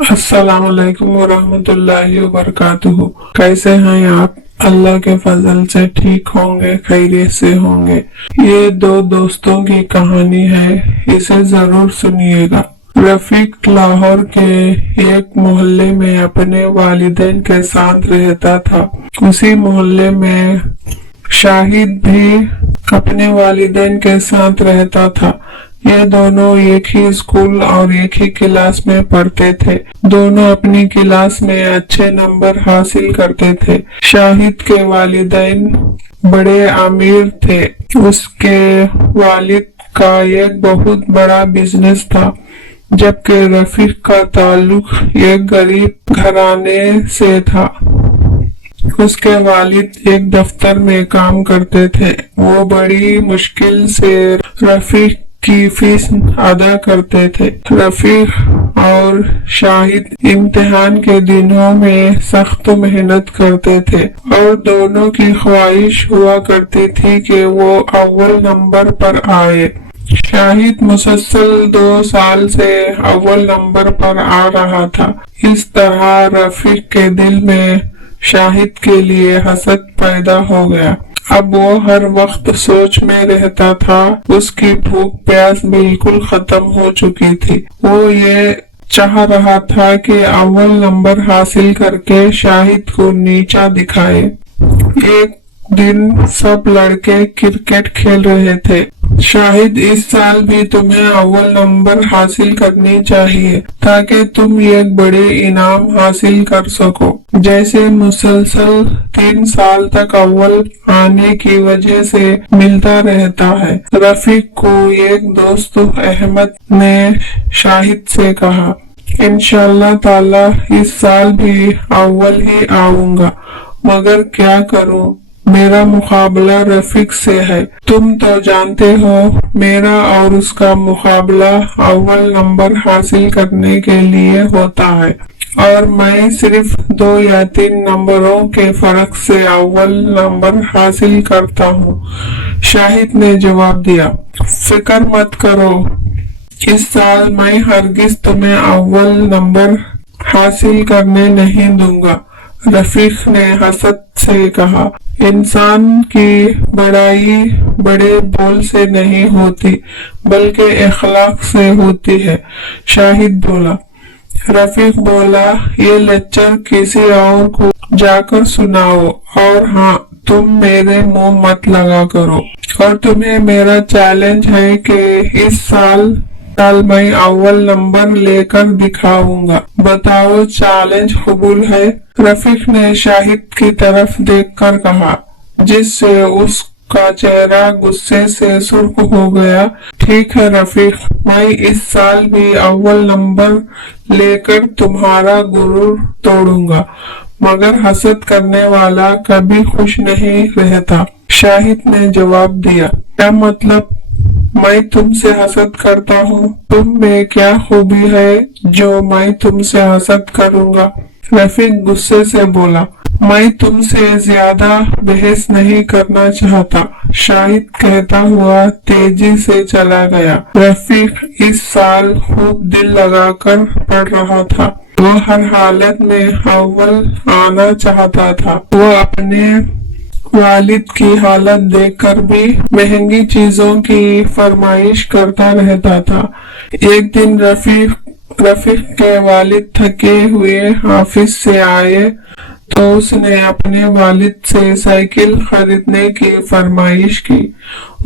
अस्सलाम वालेकुम वरहमतुल्लाहि वबरकातुहू। कैसे हैं आप? अल्लाह के फजल से ठीक होंगे, खैरियत से होंगे। ये दो दोस्तों की कहानी है, इसे जरूर सुनिएगा। रफीक लाहौर के एक मोहल्ले में अपने वालिदैन के साथ रहता था। उसी मोहल्ले में शाहिद भी अपने वालिदैन के साथ रहता था। ये दोनों एक ही स्कूल और एक ही क्लास में पढ़ते थे। दोनों अपनी क्लास में अच्छे नंबर हासिल करते थे। शाहिद के वालिदैन बड़े अमीर थे। उसके वालिद का एक बहुत बड़ा बिजनेस था, जबकि रफीक का ताल्लुक एक गरीब घराने से था। उसके वालिद एक दफ्तर में काम करते थे। वो बड़ी मुश्किल से रफीक की फीस अदा करते थे। रफीक और शाहिद इम्तिहान के दिनों में सख्त मेहनत करते थे और दोनों की ख्वाहिश हुआ करती थी कि वो अव्वल नंबर पर आए। शाहिद मुसलसल 2 साल से अव्वल नंबर पर आ रहा था। इस तरह रफीक के दिल में शाहिद के लिए हसद पैदा हो गया। अब वो हर वक्त सोच में रहता था। उसकी भूख प्यास बिल्कुल खत्म हो चुकी थी। वो ये चाह रहा था कि अव्वल नंबर हासिल करके शाहिद को नीचा दिखाए। एक दिन सब लड़के क्रिकेट खेल रहे थे। शाहिद, इस साल भी तुम्हें अव्वल नंबर हासिल करनी चाहिए ताकि तुम एक बड़े इनाम हासिल कर सको। जैसे मुसलसल 3 साल तक अव्वल आने की वजह से मिलता रहता है। रफीक को एक दोस्त अहमद ने शाहिद से कहा, इंशाअल्लाह ताला इस साल भी अव्वल ही आऊंगा, मगर क्या करूं, मेरा मुकाबला रफीक से है। तुम तो जानते हो मेरा और उसका मुकाबला अव्वल नंबर हासिल करने के लिए होता है और मैं सिर्फ 2 या 3 नंबरों के फर्क से अव्वल नंबर हासिल करता हूँ। शाहिद ने जवाब दिया, फिक्र मत करो, इस साल मैं हरगिज तुम्हें अव्वल नंबर हासिल करने नहीं दूंगा। रफीक ने हसद से कहा, इंसान की बड़ाई बड़े बोल से नहीं होती बल्कि इखलाक से होती है। शाहिद बोला। रफीक बोला, ये लेक्चर किसी और को जाकर सुनाओ और हाँ, तुम मेरे मुंह मत लगा करो। और तुम्हें मेरा चैलेंज है कि इस साल मैं अव्वल नंबर लेकर दिखाऊंगा। बताओ, चैलेंज कबूल है? रफीक ने शाहिद की तरफ देखकर कहा, जिससे उसका चेहरा गुस्से से सुर्ख हो गया। ठीक है रफीक, मैं इस साल भी अव्वल नंबर लेकर तुम्हारा गुरूर तोड़ूंगा, मगर हसद करने वाला कभी खुश नहीं रहता। शाहिद ने जवाब दिया, क्या मतलब? मैं तुमसे हसद करता हूँ? तुम में क्या खूबी है जो मैं तुमसे हसद करूँगा? रफीक गुस्से से बोला, मैं तुमसे ज्यादा बहस नहीं करना चाहता। शाहिद कहता हुआ तेजी से चला गया। रफीक इस साल खूब दिल लगाकर पढ़ रहा था। वो हर हालत में अव्वल आना चाहता था। वो अपने वालिद की हालत देखकर भी महंगी चीजों की फरमाइश करता रहता था। एक दिन रफीक के वालिद थके हुए ऑफिस से आए तो उसने अपने वालिद से साइकिल खरीदने की फरमाइश की।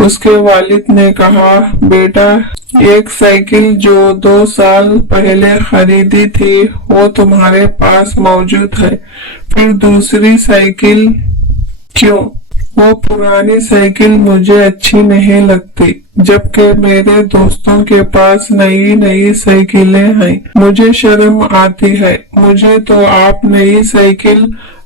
उसके वालिद ने कहा, बेटा, एक साइकिल जो 2 साल पहले खरीदी थी वो तुम्हारे पास मौजूद है, फिर दूसरी साइकिल क्यों? वो पुरानी साइकिल मुझे अच्छी नहीं लगती, जबकि मेरे दोस्तों के पास नई नई साइकिलें हैं। मुझे शर्म आती है। मुझे तो आप नई साइकिल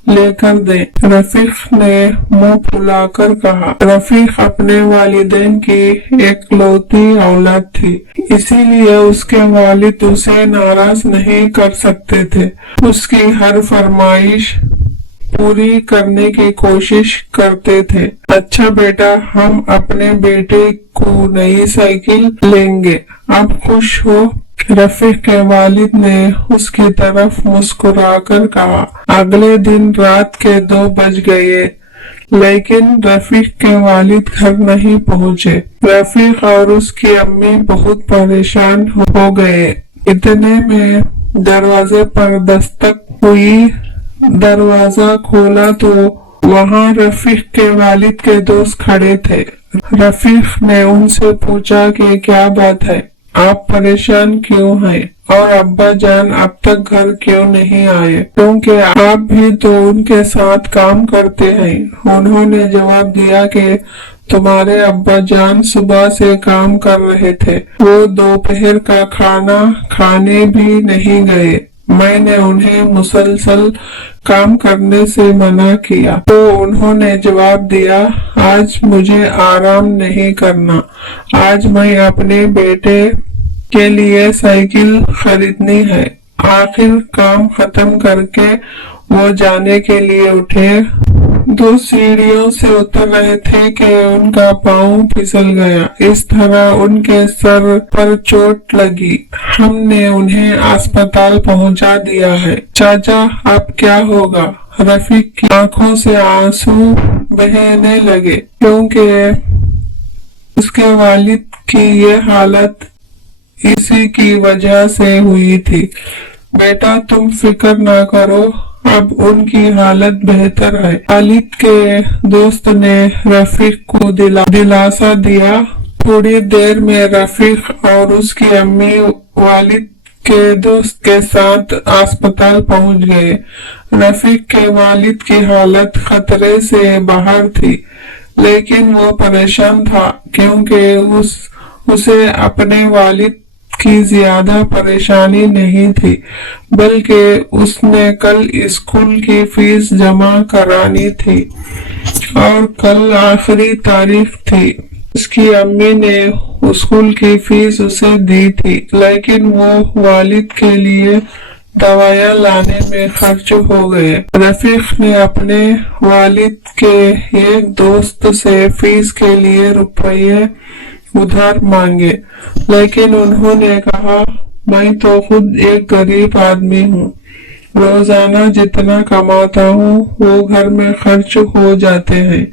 लेकर दें। रफीक ने मुंह फुलाकर कहा। रफीक अपने वालिदैन की एकलौती औलाद थी, इसीलिए उसके वालिद उसे नाराज नहीं कर सकते थे। उसकी हर फरमाइश पूरी करने की कोशिश करते थे। अच्छा बेटा, हम अपने बेटे को नई साइकिल लेंगे, अब खुश हो? रफीक के वालिद ने उसकी तरफ मुस्कुराकर कहा। अगले दिन रात के 2 बज गए, लेकिन रफीक के वालिद घर नहीं पहुंचे। रफीक और उसकी अम्मी बहुत परेशान हो गए। इतने में दरवाजे पर दस्तक हुई। दरवाजा खोला तो वहां रफीक के वालिद के दोस्त खड़े थे। रफीक ने उनसे पूछा कि क्या बात है, आप परेशान क्यों हैं और अब्बा जान अब तक घर क्यों नहीं आए, क्योंकि आप भी तो उनके साथ काम करते हैं। उन्होंने जवाब दिया कि तुम्हारे अब्बा जान सुबह से काम कर रहे थे, वो दोपहर का खाना खाने भी नहीं गए। मैंने उन्हें मुसलसल काम करने से मना किया तो उन्होंने जवाब दिया, आज मुझे आराम नहीं करना, आज मैं अपने बेटे के लिए साइकिल खरीदनी है। आखिर काम खत्म करके वो जाने के लिए उठे। 2 सीढ़ियों से उतर रहे थे कि उनका पाँव फिसल गया। इस तरह उनके सर पर चोट लगी। हमने उन्हें अस्पताल पहुंचा दिया है। चाचा, अब क्या होगा? रफीक की आंखों से आंसू बहने लगे, क्योंकि उसके वालिद की ये हालत इसी की वजह से हुई थी। बेटा, तुम फिक्र ना करो, अब उनकी हालत बेहतर है। वालिद के दोस्त ने रफीक को दिलासा दिया। थोड़ी देर में रफीक और उसकी अम्मी वालिद के दोस्त के साथ अस्पताल पहुंच गए। रफीक के वालिद की हालत खतरे से बाहर थी, लेकिन वो परेशान था, क्योंकि उसे अपने वालिद की ज्यादा परेशानी नहीं थी, बल्कि उसने कल स्कूल की फीस जमा करानी थी और कल आखिरी तारीख थी। उसकी अम्मी ने स्कूल की फीस उसे दी थी, लेकिन वो वालिद के लिए दवाइयाँ लाने में खर्च हो गए। रफीक ने अपने वालिद के एक दोस्त से फीस के लिए रुपये उधार मांगे, लेकिन उन्होंने कहा, मैं तो खुद एक गरीब आदमी हूँ, रोजाना जितना कमाता हूँ वो घर में खर्च हो जाते हैं।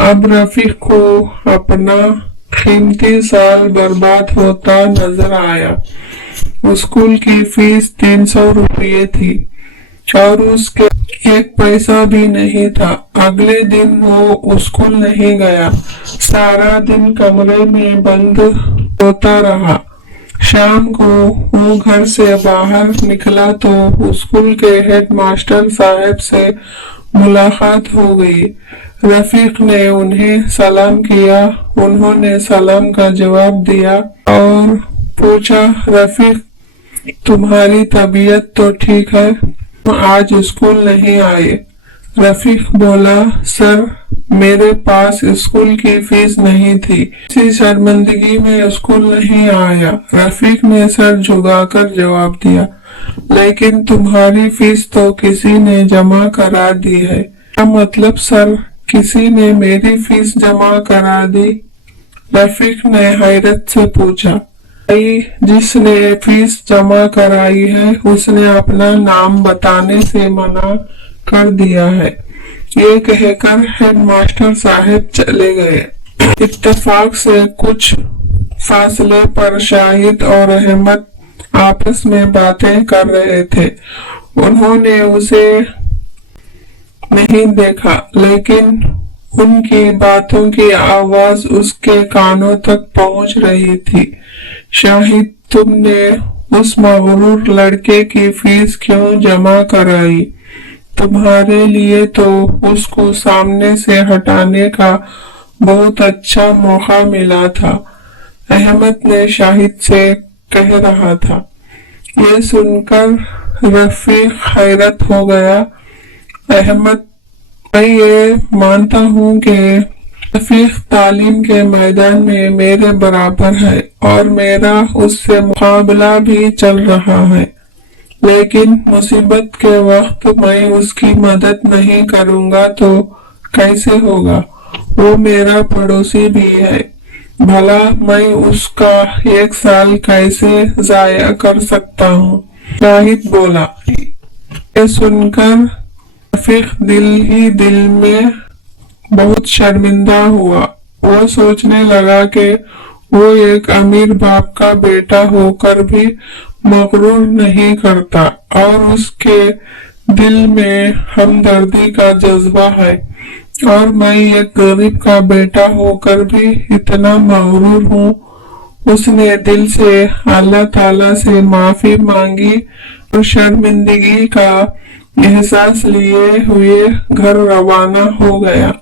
अब रफीक को अपना कीमती साल बर्बाद होता नजर आया। स्कूल की फीस 300 रुपये थी और उसके 1 पैसा भी नहीं था। अगले दिन वो स्कूल नहीं गया, सारा दिन कमरे में बंद होता रहा। शाम को वो घर से बाहर निकला तो स्कूल के हेडमास्टर साहब से मुलाकात हो गई। रफीक ने उन्हें सलाम किया। उन्होंने सलाम का जवाब दिया और पूछा, रफीक, तुम्हारी तबीयत तो ठीक है, आज स्कूल नहीं आए? रफीक बोला, सर, मेरे पास स्कूल की फीस नहीं थी, इसी शर्मिंदगी में स्कूल नहीं आया। रफीक ने सर झुकाकर जवाब दिया, लेकिन तुम्हारी फीस तो किसी ने जमा करा दी है। क्या मतलब सर, किसी ने मेरी फीस जमा करा दी? रफीक ने हैरत से पूछा। जिसने फीस जमा कराई है उसने अपना नाम बताने से मना कर दिया है। ये कहकर हेडमास्टर साहब चले गए। इत्तेफाक से कुछ फासले पर शाहिद और अहमद आपस में बातें कर रहे थे। उन्होंने उसे नहीं देखा, लेकिन उनकी बातों की आवाज उसके कानों तक पहुंच रही थी। शाहिद, तुमने उस मगरूर लड़के की फीस क्यों जमा कराई? तुम्हारे लिए तो उसको सामने से हटाने का बहुत अच्छा मौका मिला था, अहमद ने शाहिद से कह रहा था। ये सुनकर रफीक हैरत हो गया। अहमद, मैं ये मानता हूँ कि रफीक तालीम के मैदान में मेरे बराबर है और मेरा उससे मुकाबला भी चल रहा है, लेकिन मुसीबत के वक्त मैं उसकी मदद नहीं करूँगा तो कैसे होगा? वो मेरा पड़ोसी भी है। भला मैं उसका 1 साल कैसे जाया कर सकता हूँ। शाहिद बोला। ये सुनकर रफीक दिल ही दिल में बहुत शर्मिंदा हुआ। वो सोचने लगा कि वो एक अमीर बाप का बेटा होकर भी मगरूर नहीं करता और उसके दिल में हमदर्दी का जज्बा है, और मैं एक गरीब का बेटा होकर भी इतना मगरूर हूँ। उसने दिल से अल्लाह ताला से माफी मांगी और शर्मिंदगी का एहसास लिए हुए घर रवाना हो गया।